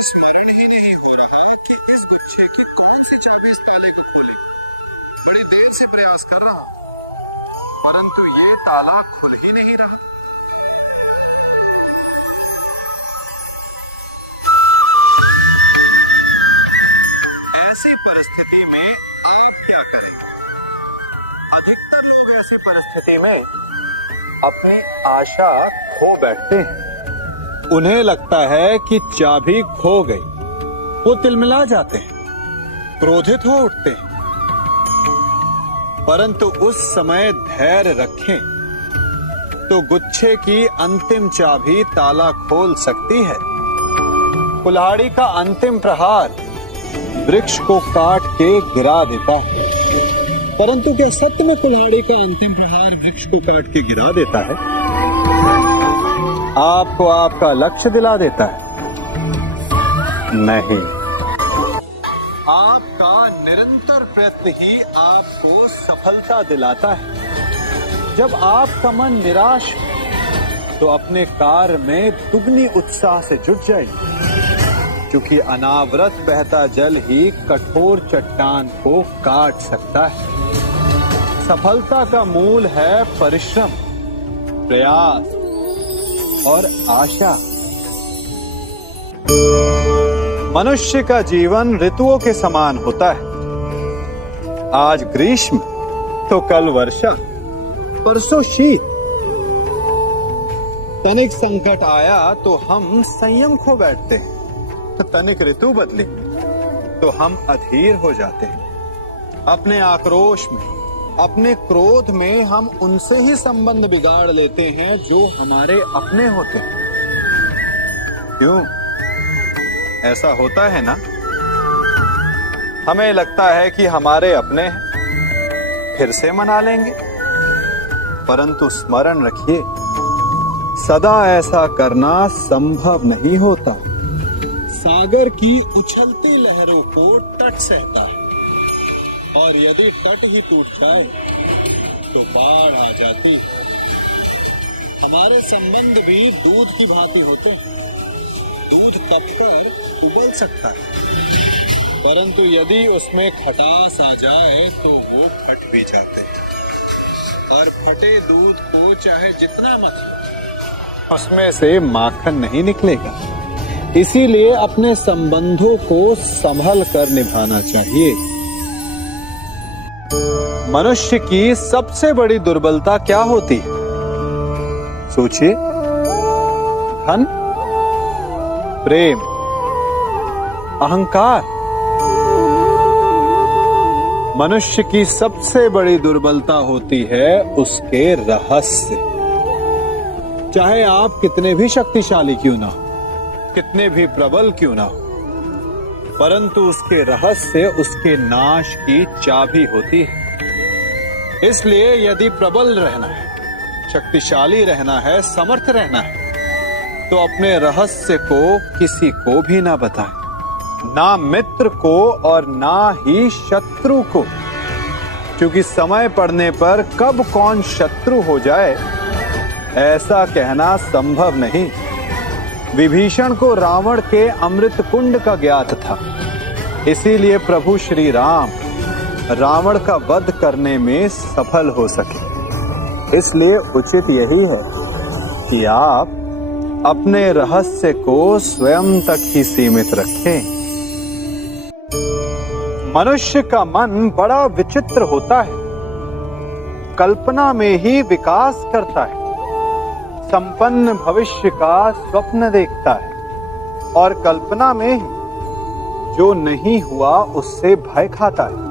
स्मरण ही नहीं हो रहा कि इस गुच्छे की कौन सी चाबी इस ताले को खोले। बड़ी देर से प्रयास कर रहा हूं, परंतु ये ताला खुल ही नहीं रहा। ऐसी परिस्थिति में आप क्या करेंगे? अधिकतर लोग ऐसी परिस्थिति में अपनी आशा खो बैठते हैं। उन्हें लगता है कि चाबी खो गई, वो तिलमिला जाते हैं, क्रोधित हो उठते हैं। परंतु उस समय धैर्य रखें तो गुच्छे की अंतिम चाबी ताला खोल सकती है। कुल्हाड़ी का अंतिम प्रहार वृक्ष को काट के गिरा देता है, परंतु क्या सत्य में कुल्हाड़ी का अंतिम प्रहार वृक्ष को काट के गिरा देता है? आपको आपका लक्ष्य दिला देता है? नहीं, आपका निरंतर प्रयत्न ही आपको सफलता दिलाता है। जब आपका मन निराश हो तो अपने कार्य में दुगनी उत्साह से जुट जाइए, क्योंकि अनावरत बहता जल ही कठोर चट्टान को काट सकता है। सफलता का मूल है परिश्रम, प्रयास और आशा। मनुष्य का जीवन ऋतुओं के समान होता है। आज ग्रीष्म तो कल वर्षा, परसों शीत। तनिक संकट आया तो हम संयम खो बैठते हैं, तनिक ऋतु बदले तो हम अधीर हो जाते हैं। अपने आक्रोश में, अपने क्रोध में हम उनसे ही संबंध बिगाड़ लेते हैं जो हमारे अपने होते हैं। क्यों ऐसा होता है ना? हमें लगता है कि हमारे अपने हैं, फिर से मना लेंगे, परंतु स्मरण रखिए, सदा ऐसा करना संभव नहीं होता। सागर की उछलती लहरों को तट सहता है, और यदि तट ही टूट जाए तो बाढ़ आ जाती है। हमारे संबंध भी दूध की भांति होते हैं। दूध तपकर उबल सकता है, परंतु यदि उसमें खटास आ जाए तो वो फट भी जाते हैं। और फटे दूध को चाहे जितना मत, उसमें से माखन नहीं निकलेगा। इसीलिए अपने संबंधों को संभल कर निभाना चाहिए। मनुष्य की सबसे बड़ी दुर्बलता क्या होती है? सोचिए। धन, प्रेम, अहंकार। मनुष्य की सबसे बड़ी दुर्बलता होती है उसके रहस्य। चाहे आप कितने भी शक्तिशाली क्यों ना हो, कितने भी प्रबल क्यों ना हो, परंतु उसके रहस्य उसके नाश की चाबी होती है। इसलिए यदि प्रबल रहना है, शक्तिशाली रहना है, समर्थ रहना है, तो अपने रहस्य को किसी को भी ना बताएं, ना मित्र को और ना ही शत्रु को, क्योंकि समय पड़ने पर कब कौन शत्रु हो जाए ऐसा कहना संभव नहीं। विभीषण को रावण के अमृत कुंड का ज्ञात था, इसीलिए प्रभु श्री राम रावण का वध करने में सफल हो सके। इसलिए उचित यही है कि आप अपने रहस्य को स्वयं तक ही सीमित रखें। मनुष्य का मन बड़ा विचित्र होता है, कल्पना में ही विकास करता है, संपन्न भविष्य का स्वप्न देखता है, और कल्पना में ही जो नहीं हुआ उससे भय खाता है।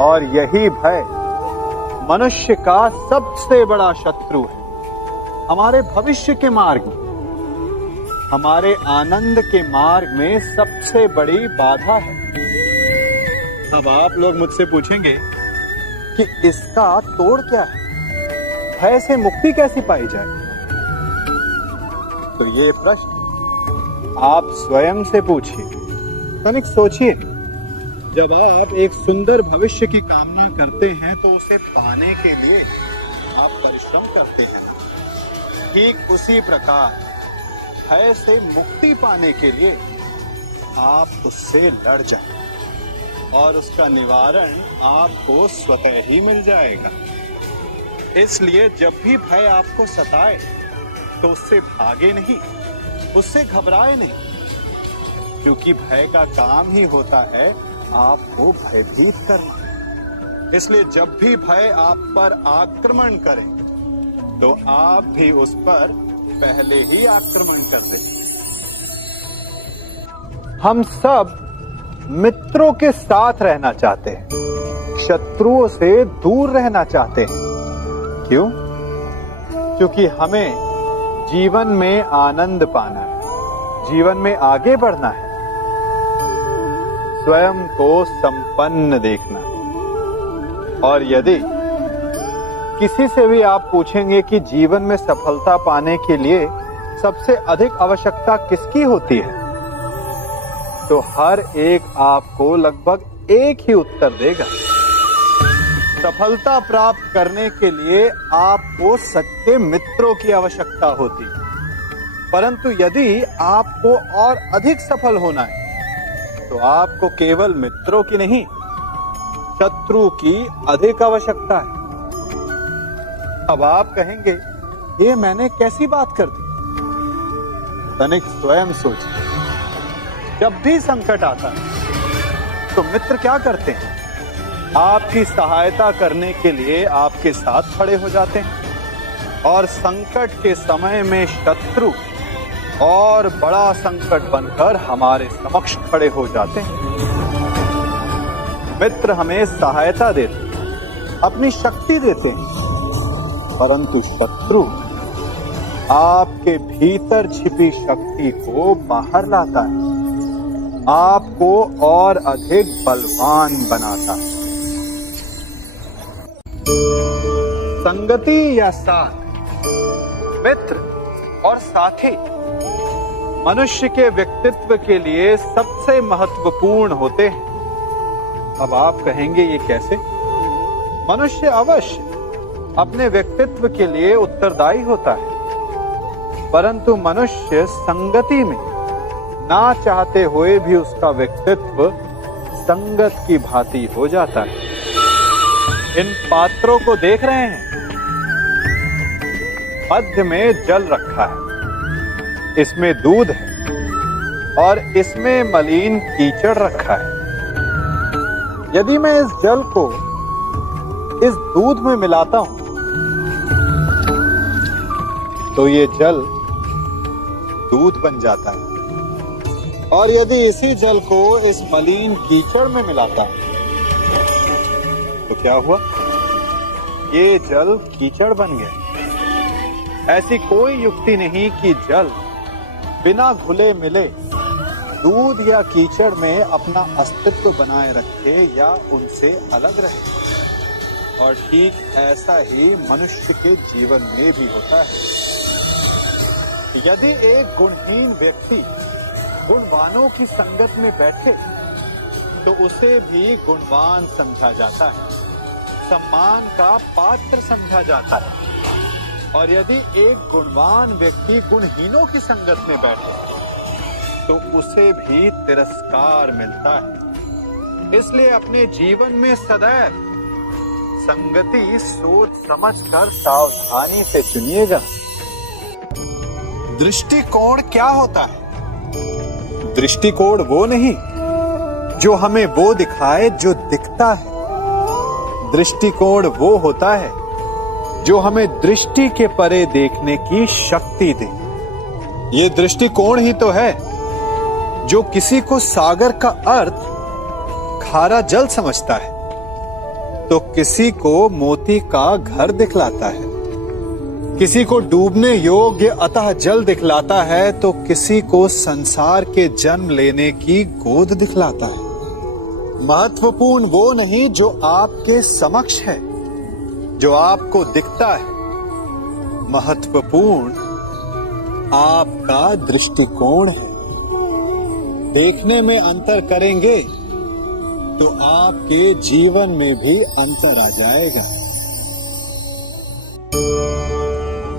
और यही भय मनुष्य का सबसे बड़ा शत्रु है। हमारे भविष्य के मार्ग में, हमारे आनंद के मार्ग में सबसे बड़ी बाधा है। अब आप लोग मुझसे पूछेंगे कि इसका तोड़ क्या है, भय से मुक्ति कैसी पाई जाए? तो ये प्रश्न आप स्वयं से पूछिए। तनिक सोचिए, जब आप एक सुंदर भविष्य की कामना करते हैं तो उसे पाने के लिए आप परिश्रम करते हैं। ठीक उसी प्रकार भय से मुक्ति पाने के लिए आप उससे लड़ जाएं और उसका निवारण आपको स्वतः ही मिल जाएगा। इसलिए जब भी भय आपको सताए तो उससे भागे नहीं, उससे घबराए नहीं, क्योंकि भय का काम ही होता है आपको भयभीत करना। इसलिए जब भी भय आप पर आक्रमण करे तो आप भी उस पर पहले ही आक्रमण कर दें। हम सब मित्रों के साथ रहना चाहते हैं, शत्रुओं से दूर रहना चाहते हैं। क्यों? क्योंकि हमें जीवन में आनंद पाना है, जीवन में आगे बढ़ना है, स्वयं को संपन्न देखना है। और यदि किसी से भी आप पूछेंगे कि जीवन में सफलता पाने के लिए सबसे अधिक आवश्यकता किसकी होती है, तो हर एक आपको लगभग एक ही उत्तर देगा। सफलता प्राप्त करने के लिए आपको सच्चे मित्रों की आवश्यकता होती है। परंतु यदि आपको और अधिक सफल होना है तो आपको केवल मित्रों की नहीं, शत्रु की अधिक आवश्यकता है। अब आप कहेंगे, ये मैंने कैसी बात कर दी? तनिक स्वयं सोचिए। जब भी संकट आता है तो मित्र क्या करते हैं? आपकी सहायता करने के लिए आपके साथ खड़े हो जाते हैं। और संकट के समय में शत्रु और बड़ा संकट बनकर हमारे समक्ष खड़े हो जाते हैं। मित्र हमें सहायता देते हैं, अपनी शक्ति देते हैं, परंतु शत्रु आपके भीतर छिपी शक्ति को बाहर लाता है, आपको और अधिक बलवान बनाता है। संगति या साथ, मित्र और साथी मनुष्य के व्यक्तित्व के लिए सबसे महत्वपूर्ण होते हैं। अब आप कहेंगे, ये कैसे? मनुष्य अवश्य अपने व्यक्तित्व के लिए उत्तरदायी होता है, परंतु मनुष्य संगति में ना चाहते हुए भी उसका व्यक्तित्व संगत की भांति हो जाता है। इन पात्रों को देख रहे हैं, मध्य में जल रखा है, इसमें दूध है और इसमें मलिन कीचड़ रखा है। यदि मैं इस जल को इस दूध में मिलाता हूं तो ये जल दूध बन जाता है, और यदि इसी जल को इस मलिन कीचड़ में मिलाता हूं तो क्या हुआ? ये जल कीचड़ बन गया। ऐसी कोई युक्ति नहीं कि जल बिना घुले मिले दूध या कीचड़ में अपना अस्तित्व बनाए रखे या उनसे अलग रहे। और ठीक ऐसा ही मनुष्य के जीवन में भी होता है। यदि एक गुणहीन व्यक्ति गुणवानों की संगत में बैठे तो उसे भी गुणवान समझा जाता है, सम्मान का पात्र समझा जाता है। और यदि एक गुणवान व्यक्ति गुणहीनों की संगत में बैठे तो उसे भी तिरस्कार मिलता है। इसलिए अपने जीवन में सदैव संगति सोच समझकर सावधानी से चुनिएगा। दृष्टिकोण क्या होता है? दृष्टिकोण वो नहीं जो हमें वो दिखाए जो दिखता है। दृष्टिकोण वो होता है जो हमें दृष्टि के परे देखने की शक्ति दे। ये दृष्टिकोण ही तो है जो किसी को सागर का अर्थ खारा जल समझता है तो किसी को मोती का घर दिखलाता है, किसी को डूबने योग्य अतः जल दिखलाता है तो किसी को संसार के जन्म लेने की गोद दिखलाता है। महत्वपूर्ण वो नहीं जो आपके समक्ष है, जो आपको दिखता है। महत्वपूर्ण आपका दृष्टिकोण है। देखने में अंतर करेंगे तो आपके जीवन में भी अंतर आ जाएगा।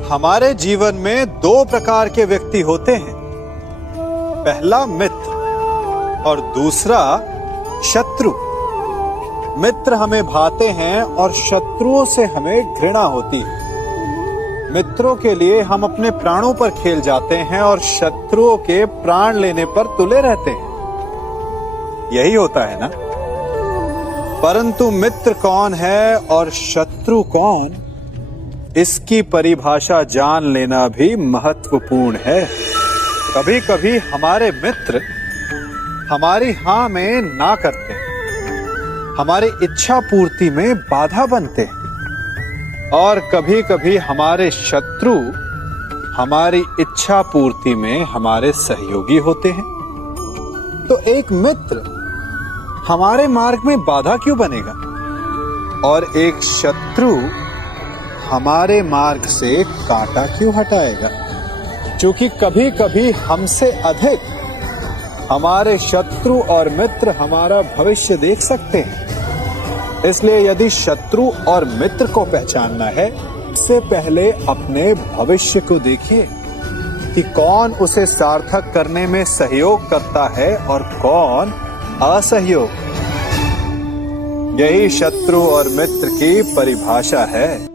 हमारे जीवन में दो प्रकार के व्यक्ति होते हैं। पहला मित्र और दूसरा शत्रु। मित्र हमें भाते हैं और शत्रुओं से हमें घृणा होती है। मित्रों के लिए हम अपने प्राणों पर खेल जाते हैं और शत्रुओं के प्राण लेने पर तुले रहते हैं। यही होता है ना? परंतु मित्र कौन है और शत्रु कौन, इसकी परिभाषा जान लेना भी महत्वपूर्ण है। कभी कभी हमारे मित्र हमारी हां में ना करते हैं, हमारी इच्छा पूर्ति में बाधा बनते हैं, और कभी कभी हमारे शत्रु हमारी इच्छा पूर्ति में हमारे सहयोगी होते हैं। तो एक मित्र हमारे मार्ग में बाधा क्यों बनेगा और एक शत्रु हमारे मार्ग से कांटा क्यों हटाएगा? क्योंकि कभी कभी हमसे अधिक हमारे शत्रु और मित्र हमारा भविष्य देख सकते हैं। इसलिए यदि शत्रु और मित्र को पहचानना है, इससे पहले अपने भविष्य को देखिए कि कौन उसे सार्थक करने में सहयोग करता है और कौन असहयोग। यही शत्रु और मित्र की परिभाषा है।